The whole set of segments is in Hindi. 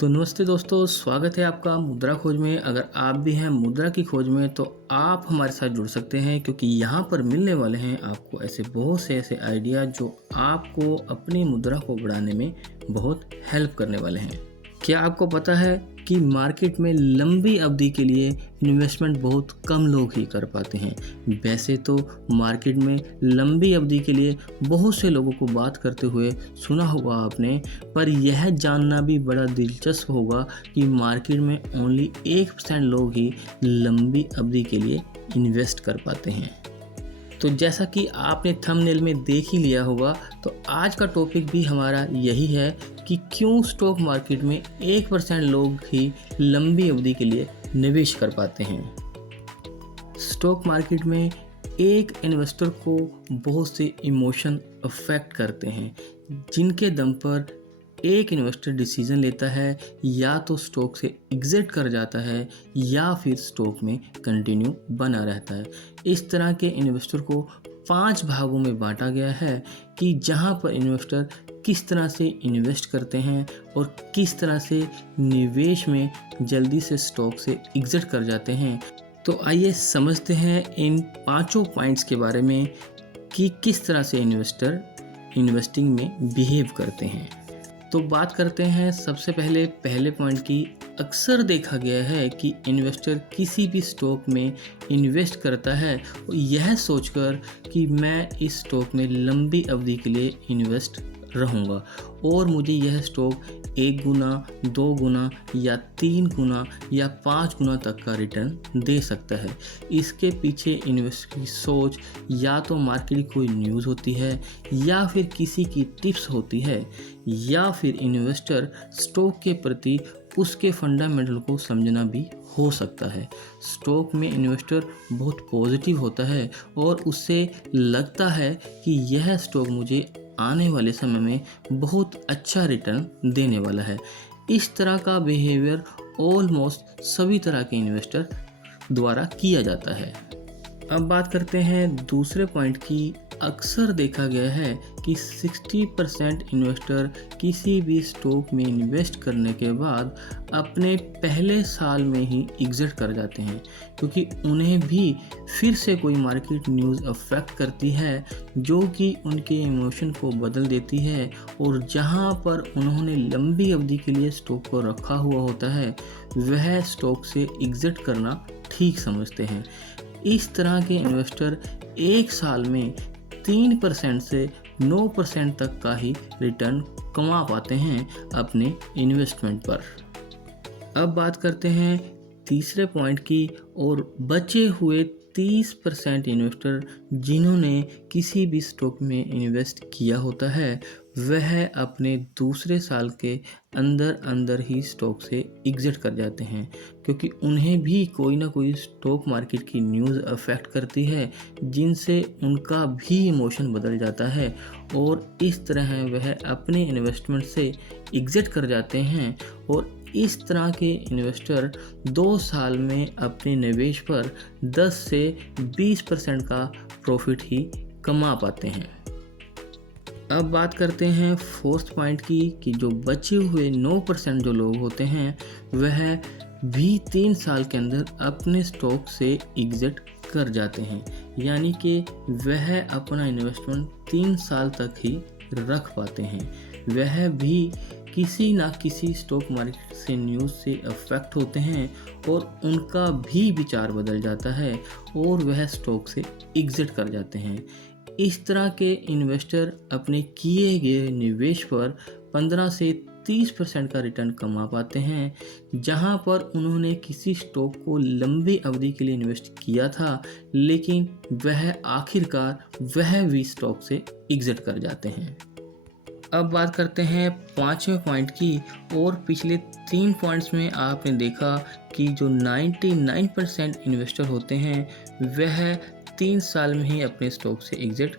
तो नमस्ते दोस्तों, स्वागत है आपका मुद्रा खोज में। अगर आप भी हैं मुद्रा की खोज में तो आप हमारे साथ जुड़ सकते हैं, क्योंकि यहाँ पर मिलने वाले हैं आपको ऐसे बहुत से ऐसे आइडिया जो आपको अपनी मुद्रा को बढ़ाने में बहुत हेल्प करने वाले हैं। क्या आपको पता है कि मार्केट में लंबी अवधि के लिए इन्वेस्टमेंट बहुत कम लोग ही कर पाते हैं। वैसे तो मार्केट में लंबी अवधि के लिए बहुत से लोगों को बात करते हुए सुना होगा आपने, पर यह जानना भी बड़ा दिलचस्प होगा कि मार्केट में ओनली 1% लोग ही लंबी अवधि के लिए इन्वेस्ट कर पाते हैं। तो जैसा कि आपने थंबनेल में देख ही लिया होगा, तो आज का टॉपिक भी हमारा यही है कि क्यों स्टॉक मार्केट में 1% लोग ही लंबी अवधि के लिए निवेश कर पाते हैं। स्टॉक मार्केट में एक इन्वेस्टर को बहुत से इमोशन अफेक्ट करते हैं, जिनके दम पर एक इन्वेस्टर डिसीजन लेता है या तो स्टॉक से एग्जिट कर जाता है या फिर स्टॉक में कंटिन्यू बना रहता है। इस तरह के इन्वेस्टर को 5 भागों में बांटा गया है कि जहां पर इन्वेस्टर किस तरह से इन्वेस्ट करते हैं और किस तरह से निवेश में जल्दी से स्टॉक से एग्जिट कर जाते हैं। तो आइए समझते हैं इन 5 पॉइंट्स के बारे में कि किस तरह से इन्वेस्टर इन्वेस्टिंग में बिहेव करते हैं। तो बात करते हैं सबसे पहले पॉइंट की। अक्सर देखा गया है कि इन्वेस्टर किसी भी स्टॉक में इन्वेस्ट करता है यह सोचकर कि मैं इस स्टॉक में लंबी अवधि के लिए इन्वेस्ट रहूँगा और मुझे यह स्टॉक 1 गुना, 2 गुना या 3 गुना या 5 गुना तक का रिटर्न दे सकता है। इसके पीछे इन्वेस्टर की सोच या तो मार्केट की कोई न्यूज़ होती है या फिर किसी की टिप्स होती है या फिर इन्वेस्टर स्टॉक के प्रति उसके फंडामेंटल को समझना भी हो सकता है। स्टॉक में इन्वेस्टर बहुत पॉजिटिव होता है और उससे लगता है कि यह स्टॉक मुझे आने वाले समय में बहुत अच्छा रिटर्न देने वाला है। इस तरह का बिहेवियर ऑलमोस्ट सभी तरह के इन्वेस्टर द्वारा किया जाता है। अब बात करते हैं दूसरे पॉइंट की। अक्सर देखा गया है कि 60% इन्वेस्टर किसी भी स्टॉक में इन्वेस्ट करने के बाद अपने पहले साल में ही एग्जिट कर जाते हैं, क्योंकि उन्हें भी फिर से कोई मार्केट न्यूज़ अफेक्ट करती है जो कि उनके इमोशन को बदल देती है, और जहां पर उन्होंने लंबी अवधि के लिए स्टॉक को रखा हुआ होता है वह स्टॉक से एग्जिट करना ठीक समझते हैं। इस तरह के इन्वेस्टर 1 साल में 3% से 9% तक का ही रिटर्न कमा पाते हैं अपने इन्वेस्टमेंट पर। अब बात करते हैं तीसरे पॉइंट की, और बचे हुए 30% इन्वेस्टर जिन्होंने किसी भी स्टॉक में इन्वेस्ट किया होता है वह अपने दूसरे साल के अंदर ही स्टॉक से एग्जिट कर जाते हैं, क्योंकि उन्हें भी कोई ना कोई स्टॉक मार्केट की न्यूज़ अफेक्ट करती है जिनसे उनका भी इमोशन बदल जाता है और इस तरह वह अपने इन्वेस्टमेंट से एग्जिट कर जाते हैं। और इस तरह के इन्वेस्टर 2 साल में अपने निवेश पर 10 से 20% का प्रॉफिट ही कमा पाते हैं। अब बात करते हैं फोर्थ पॉइंट की कि जो बचे हुए 9% जो लोग होते हैं वह भी 3 साल के अंदर अपने स्टॉक से एग्जिट कर जाते हैं, यानी कि वह अपना इन्वेस्टमेंट 3 साल तक ही रख पाते हैं। वह भी किसी ना किसी स्टॉक मार्केट से न्यूज़ से अफेक्ट होते हैं और उनका भी विचार बदल जाता है और वह स्टॉक से एग्जिट कर जाते हैं। इस तरह के इन्वेस्टर अपने किए गए निवेश पर 15 से 30% का रिटर्न कमा पाते हैं, जहां पर उन्होंने किसी स्टॉक को लंबी अवधि के लिए इन्वेस्ट किया था लेकिन वह आखिरकार वह भी स्टॉक से एग्जिट कर जाते हैं। अब बात करते हैं 5वें पॉइंट की, और पिछले 3 पॉइंट्स में आपने देखा कि जो 99% इन्वेस्टर होते हैं वह 3 साल में ही अपने स्टॉक से एग्जिट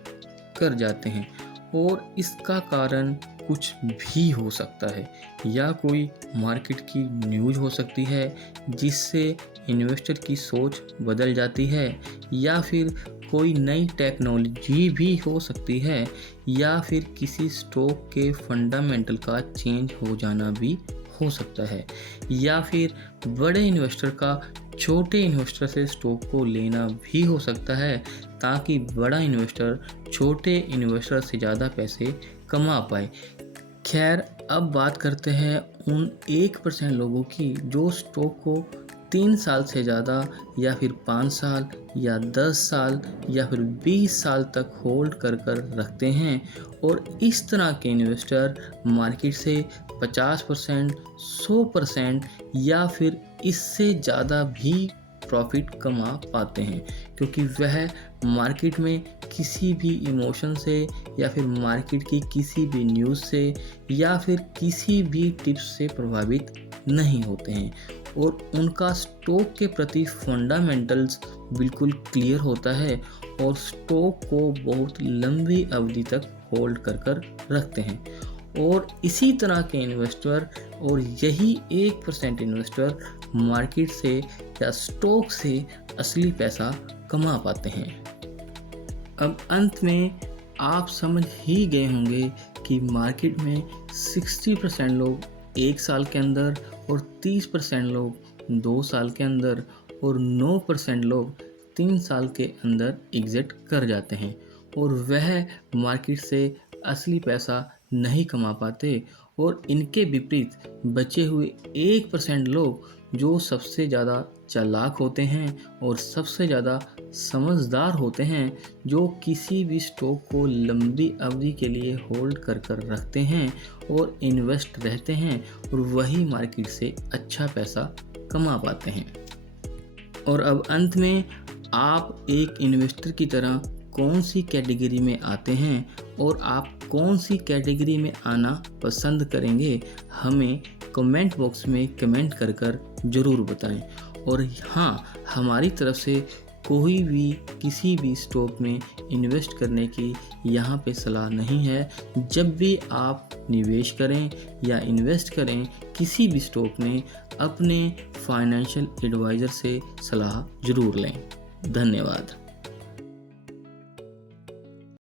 कर जाते हैं, और इसका कारण कुछ भी हो सकता है, या कोई मार्केट की न्यूज़ हो सकती है जिससे इन्वेस्टर की सोच बदल जाती है, या फिर कोई नई टेक्नोलॉजी भी हो सकती है, या फिर किसी स्टॉक के फंडामेंटल का चेंज हो जाना भी हो सकता है, या फिर बड़े इन्वेस्टर का छोटे इन्वेस्टर से स्टॉक को लेना भी हो सकता है, ताकि बड़ा इन्वेस्टर छोटे इन्वेस्टर से ज़्यादा पैसे कमा पाए। खैर, अब बात करते हैं उन 1% लोगों की जो स्टॉक को 3 साल से ज़्यादा या फिर 5 साल या 10 साल या फिर 20 साल तक होल्ड कर रखते हैं, और इस तरह के इन्वेस्टर मार्केट से 50%, 100% या फिर इससे ज़्यादा भी प्रॉफिट कमा पाते हैं, क्योंकि वह मार्केट में किसी भी इमोशन से या फिर मार्केट की किसी भी न्यूज़ से या फिर किसी भी टिप्स से प्रभावित नहीं होते हैं, और उनका स्टॉक के प्रति फंडामेंटल्स बिल्कुल क्लियर होता है, और स्टॉक को बहुत लंबी अवधि तक होल्ड कर रखते हैं। और इसी तरह के इन्वेस्टर और यही 1% इन्वेस्टर मार्केट से या स्टॉक से असली पैसा कमा पाते हैं। अब अंत में आप समझ ही गए होंगे कि मार्केट में 60% लोग 1 साल के अंदर और 30% लोग 2 साल के अंदर और 9% लोग 3 साल के अंदर एग्जिट कर जाते हैं, और वह मार्केट से असली पैसा नहीं कमा पाते। और इनके विपरीत बचे हुए 1% लोग जो सबसे ज़्यादा चालाक होते हैं और सबसे ज़्यादा समझदार होते हैं, जो किसी भी स्टॉक को लंबी अवधि के लिए होल्ड कर रखते हैं और इन्वेस्ट रहते हैं, और वही मार्केट से अच्छा पैसा कमा पाते हैं। और अब अंत में आप एक इन्वेस्टर की तरह कौन सी कैटेगरी में आते हैं और आप कौन सी कैटेगरी में आना पसंद करेंगे, हमें कमेंट बॉक्स में कमेंट कर ज़रूर बताएं। और हाँ, हमारी तरफ से कोई भी किसी भी स्टॉक में इन्वेस्ट करने की यहाँ पे सलाह नहीं है। जब भी आप निवेश करें या इन्वेस्ट करें किसी भी स्टॉक में, अपने फाइनेंशियल एडवाइज़र से सलाह ज़रूर लें। धन्यवाद।